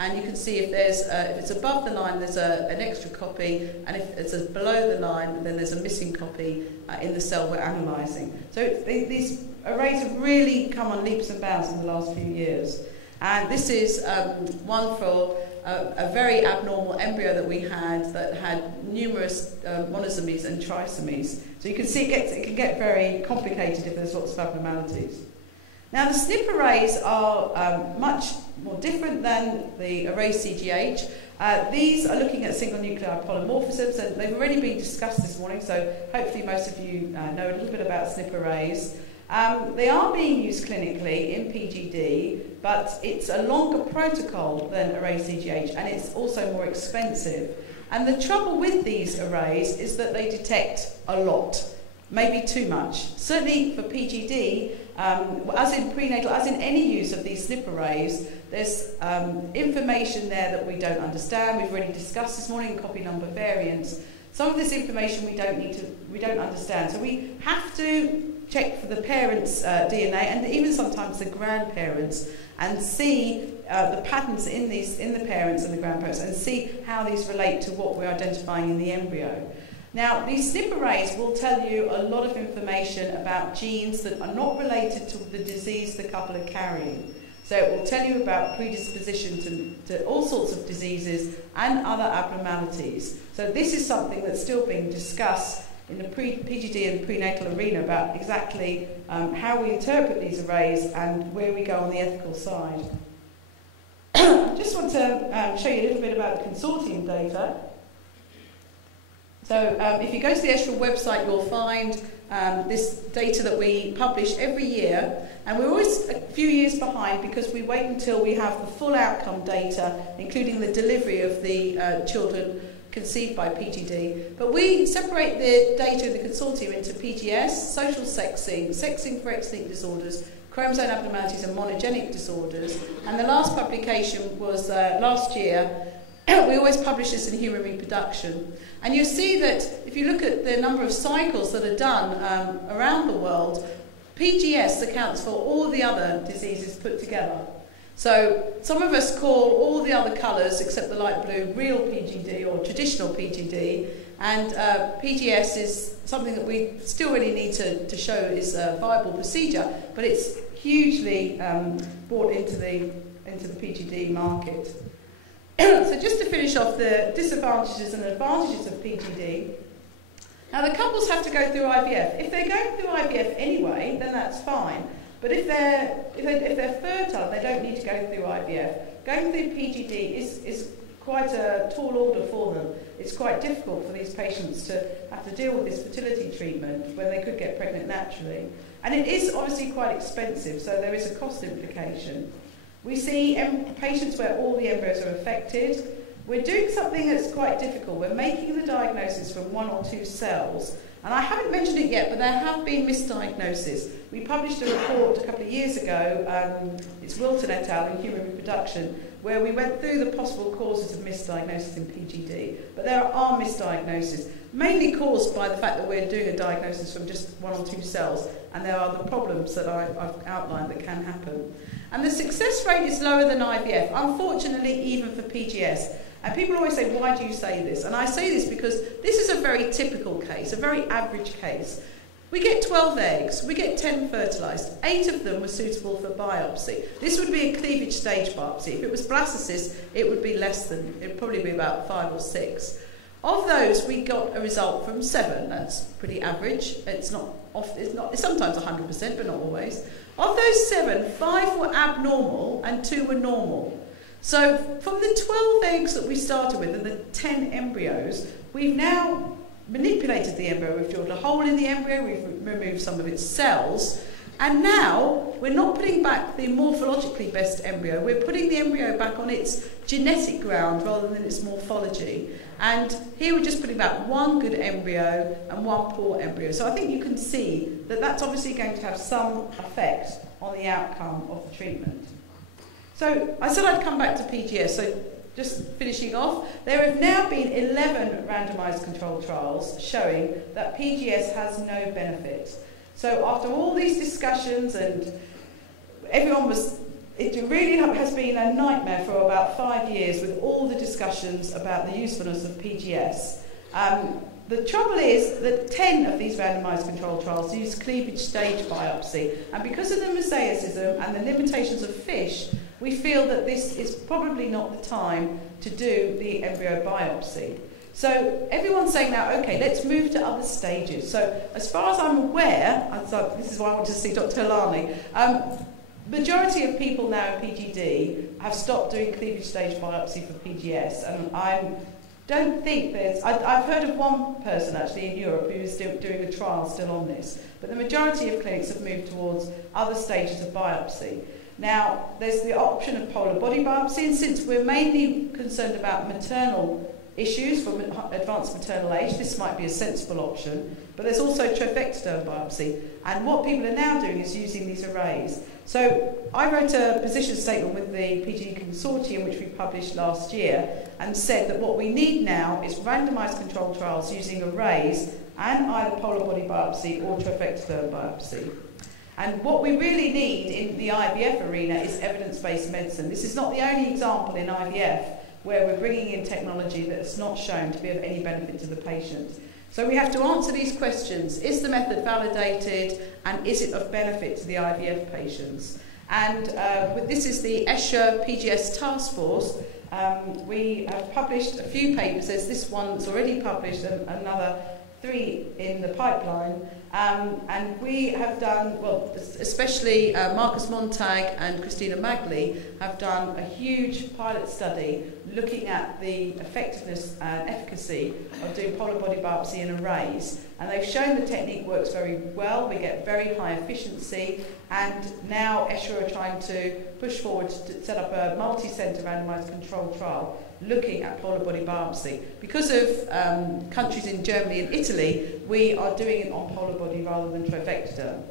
and you can see if there's if it's above the line, there's an extra copy, and if it's below the line, then there's a missing copy in the cell we're analysing. So these arrays have really come on leaps and bounds in the last few years. And this is one for a very abnormal embryo that we had that had numerous monosomies and trisomies. So you can see it can get very complicated if there's lots of abnormalities. Now the SNP arrays are much more different than the array CGH. These are looking at single nuclei polymorphisms, and they've already been discussed this morning, so hopefully most of you know a little bit about SNP arrays. They are being used clinically in PGD, but it's a longer protocol than array CGH, and it's also more expensive. And the trouble with these arrays is that they detect a lot, maybe too much. Certainly for PGD, as in prenatal, as in any use of these SNP arrays, there's information there that we don't understand. We've already discussed this morning copy number variants. Some of this information we don't understand. So we have to check for the parents' DNA and even sometimes the grandparents and see the patterns in the parents and the grandparents and see how these relate to what we're identifying in the embryo. Now, these SNP arrays will tell you a lot of information about genes that are not related to the disease the couple are carrying. So it will tell you about predisposition to all sorts of diseases and other abnormalities. So this is something that's still being discussed in the PGD and prenatal arena about exactly how we interpret these arrays and where we go on the ethical side. I just want to show you a little bit about the consortium data. So if you go to the Eshrel website, you'll find this data that we publish every year, and we're always a few years behind because we wait until we have the full outcome data, including the delivery of the children conceived by PGD. But we separate the data in the consortium into PGS, social sexing, sexing for X-linked disorders, chromosome abnormalities and monogenic disorders. And the last publication was last year. We always publish this in human reproduction. And you see that if you look at the number of cycles that are done around the world, PGS accounts for all the other diseases put together. So some of us call all the other colours except the light blue real PGD or traditional PGD, and PGS is something that we still really need to show is a viable procedure, but it's hugely brought into the PGD market. So just to finish off the disadvantages and advantages of PGD. Now the couples have to go through IVF. If they're going through IVF anyway, then that's fine. But if they're fertile, they don't need to go through IVF. Going through PGD is quite a tall order for them. It's quite difficult for these patients to have to deal with this fertility treatment when they could get pregnant naturally. And it is obviously quite expensive, so there is a cost implication. We see patients where all the embryos are affected. We're doing something that's quite difficult. We're making the diagnosis from 1 or 2 cells. And I haven't mentioned it yet, but there have been misdiagnoses. We published a report a couple of years ago, it's Wilton et al. In Human Reproduction, where we went through the possible causes of misdiagnosis in PGD. But there are misdiagnoses, mainly caused by the fact that we're doing a diagnosis from just 1 or 2 cells, and there are the problems that I've outlined that can happen. And the success rate is lower than IVF, unfortunately, even for PGS. And people always say, why do you say this? And I say this because this is a very typical case, a very average case. We get 12 eggs, we get 10 fertilised, 8 of them were suitable for biopsy. This would be a cleavage stage biopsy. If it was blastocyst, it would be less than, it would probably be about 5 or 6. Of those, we got a result from 7. That's pretty average. It's sometimes 100%, but not always. Of those 7, 5 were abnormal and 2 were normal. So from the 12 eggs that we started with and the 10 embryos, we've now manipulated the embryo. We've drilled a hole in the embryo, we've removed some of its cells, and now we're not putting back the morphologically best embryo, we're putting the embryo back on its genetic ground rather than its morphology. And here we're just putting back 1 good embryo and 1 poor embryo. So I think you can see that that's obviously going to have some effect on the outcome of the treatment. So I said I'd come back to PGS, so just finishing off, there have now been 11 randomised controlled trials showing that PGS has no benefit. So after all these discussions and everyone was it really has been a nightmare for about 5 years with all the discussions about the usefulness of PGS. The trouble is that 10 of these randomised controlled trials use cleavage stage biopsy, and because of the mosaicism and the limitations of FISH, we feel that this is probably not the time to do the embryo biopsy. So everyone's saying now, okay, let's move to other stages. So as far as I'm aware, this is why I want to see Dr. Alani, majority of people now in PGD have stopped doing cleavage stage biopsy for PGS, and I don't think there's... I've heard of one person actually in Europe who is still doing a trial still on this, but the majority of clinics have moved towards other stages of biopsy. Now, there's the option of polar body biopsy, and since we're mainly concerned about maternal issues for advanced maternal age, this might be a sensible option, but there's also trophectoderm biopsy, and what people are now doing is using these arrays. So I wrote a position statement with the PGD consortium, which we published last year, and said that what we need now is randomised controlled trials using arrays and either polar body biopsy or trophectoderm biopsy. And what we really need in the IVF arena is evidence-based medicine. This is not the only example in IVF where we're bringing in technology that's not shown to be of any benefit to the patient. So we have to answer these questions. Is the method validated, and is it of benefit to the IVF patients? And this is the ESHRE PGS task force. We have published a few papers. There's this one that's already published, and another 3 in the pipeline. And we have done, well, especially Marcus Montag and Christina Magli have done a huge pilot study looking at the effectiveness and efficacy of doing polar body biopsy in arrays. And they've shown the technique works very well. We get very high efficiency. And now ESHRE are trying to push forward to set up a multi-centre randomised controlled trial looking at polar body biopsy. Because of countries in Germany and Italy, we are doing it on polar body rather than trophectoderm.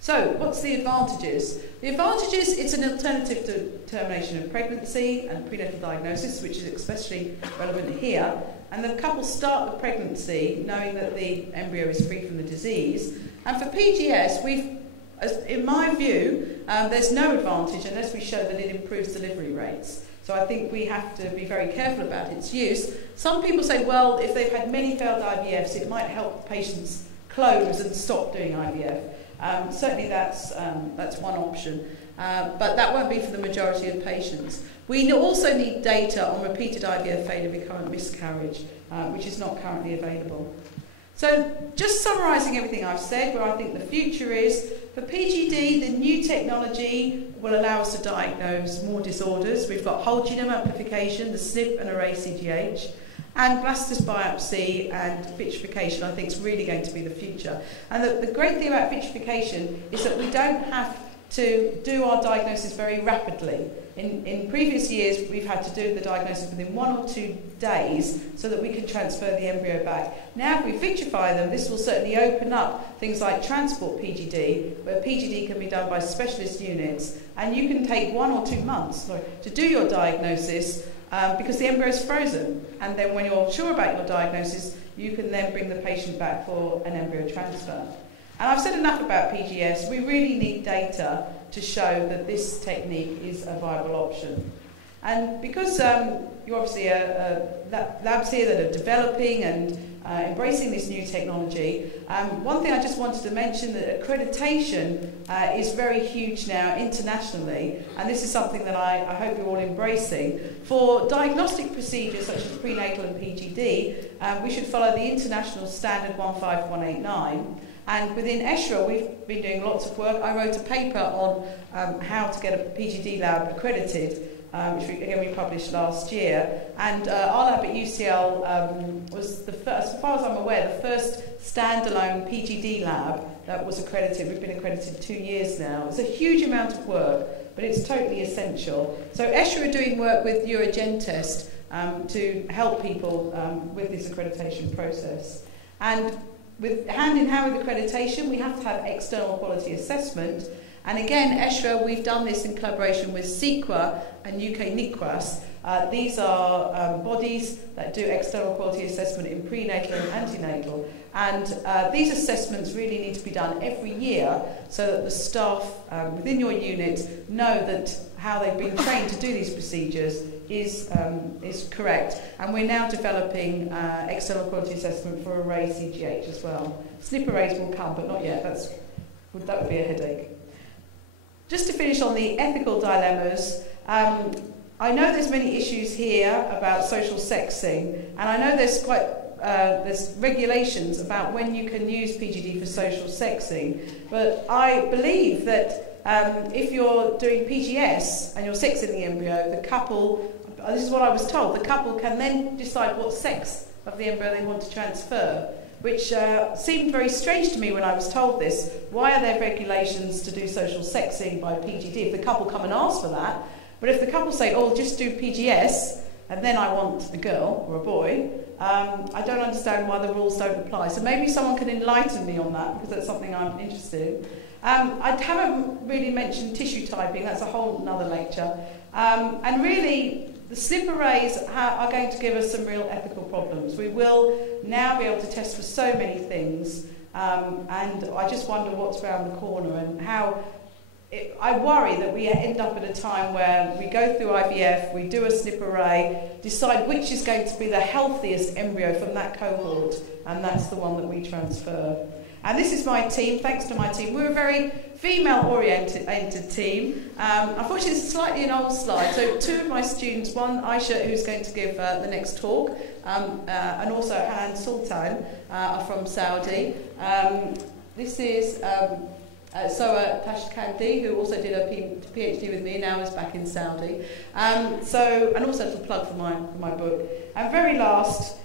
So, what's the advantages? The advantages, it's an alternative to termination of pregnancy and prenatal diagnosis, which is especially relevant here. And the couple start the pregnancy knowing that the embryo is free from the disease. And for PGS, in my view, there's no advantage unless we show that it improves delivery rates. So I think we have to be very careful about its use. Some people say, well, if they've had many failed IVFs, it might help patients close and stop doing IVF. Certainly that's one option, but that won't be for the majority of patients. We also need data on repeated IVF failure, recurrent miscarriage, which is not currently available. So just summarising everything I've said, where I think the future is, for PGD, the new technology will allow us to diagnose more disorders. We've got whole genome amplification, the SNP and array CGH, and blasters biopsy and vitrification, I think, is really going to be the future. And the great thing about vitrification is that we don't have to do our diagnosis very rapidly. In previous years, we've had to do the diagnosis within 1 or 2 days so that we can transfer the embryo back. Now, if we vitrify them, this will certainly open up things like transport PGD, where PGD can be done by specialist units, and you can take 1 or 2 months to do your diagnosis because the embryo is frozen. And then when you're sure about your diagnosis, you can then bring the patient back for an embryo transfer. And I've said enough about PGS. We really need data to show that this technique is a viable option. And because you're obviously labs here that are developing and embracing this new technology, one thing I just wanted to mention, that accreditation is very huge now internationally, and this is something that I hope you're all embracing. For diagnostic procedures such as prenatal and PGD, we should follow the international standard 15189. And within ESHRE, we've been doing lots of work. I wrote a paper on how to get a PGD lab accredited, which we published last year. And our lab at UCL was, as far as I'm aware, the first standalone PGD lab that was accredited. We've been accredited 2 years now. It's a huge amount of work, but it's totally essential. So ESHRE are doing work with Eurogentest to help people with this accreditation process. And with hand in hand with accreditation, we have to have external quality assessment. And again, ESHRE, we've done this in collaboration with CEGMR and UK NICRAS. These are bodies that do external quality assessment in prenatal and antenatal. And these assessments really need to be done every year so that the staff within your unit know that how they've been trained to do these procedures is correct. And we're now developing external quality assessment for array CGH as well. SNP arrays will come, but not yet. That would be a headache. Just to finish on the ethical dilemmas, I know there's many issues here about social sexing, and I know there's there's regulations about when you can use PGD for social sexing, but I believe that if you're doing PGS and you're sexing the embryo, the couple, this is what I was told, the couple can then decide what sex of the embryo they want to transfer, which seemed very strange to me when I was told this. Why are there regulations to do social sexing by PGD if the couple come and ask for that? But if the couple say, oh, just do PGS, and then I want a girl or a boy, I don't understand why the rules don't apply. So maybe someone can enlighten me on that, because that's something I'm interested in. I haven't really mentioned tissue typing. That's a whole other lecture. And really, the SNP arrays are going to give us some real ethical problems. We will now be able to test for so many things, and I just wonder what's around the corner and how. I worry that we end up at a time where we go through IVF, we do a SNP array, decide which is going to be the healthiest embryo from that cohort, and that's the one that we transfer. And this is my team. Thanks to my team. We're a very female-oriented team. Unfortunately, it's slightly an old slide. So two of my students, one Aisha, who's going to give the next talk, and also Han Sultan are from Saudi. This is Soa Tashkandi, who also did a PhD with me, now is back in Saudi. And also to plug for my book. And very last,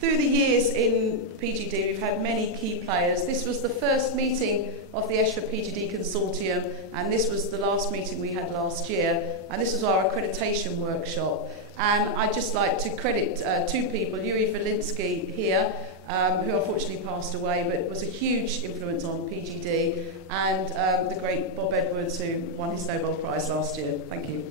through the years in PGD, we've had many key players. This was the first meeting of the ESHRE PGD Consortium, and this was the last meeting we had last year, and this was our accreditation workshop. And I'd just like to credit two people, Yuri Valinsky here, who unfortunately passed away, but was a huge influence on PGD, and the great Bob Edwards, who won his Nobel Prize last year. Thank you.